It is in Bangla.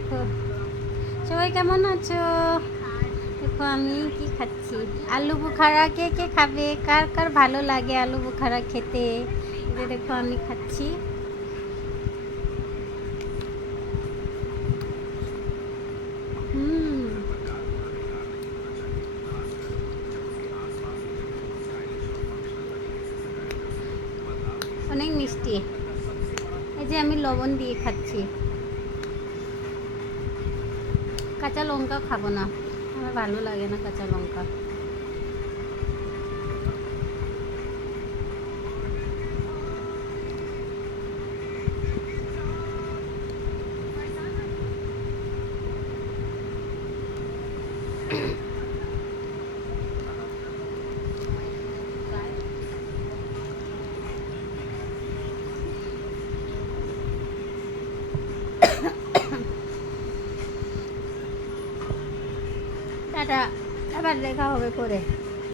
দেখো সবাই কেমন আছো? দেখো আমি কি খাচ্ছি, আলু বুখারা। কে কে খাবে? কার কার ভালো লাগে আলু বুখারা খেতে? এই যে দেখো আমি খাচ্ছি। হুম, অনেক মিষ্টি। এই যে আমি লবণ দিয়ে খাচ্ছি। কাঁচা লঙ্কা খাবো না, আমার ভালো লাগে না কাঁচা লঙ্কা। টাটা, আবার দেখা হবে পরে।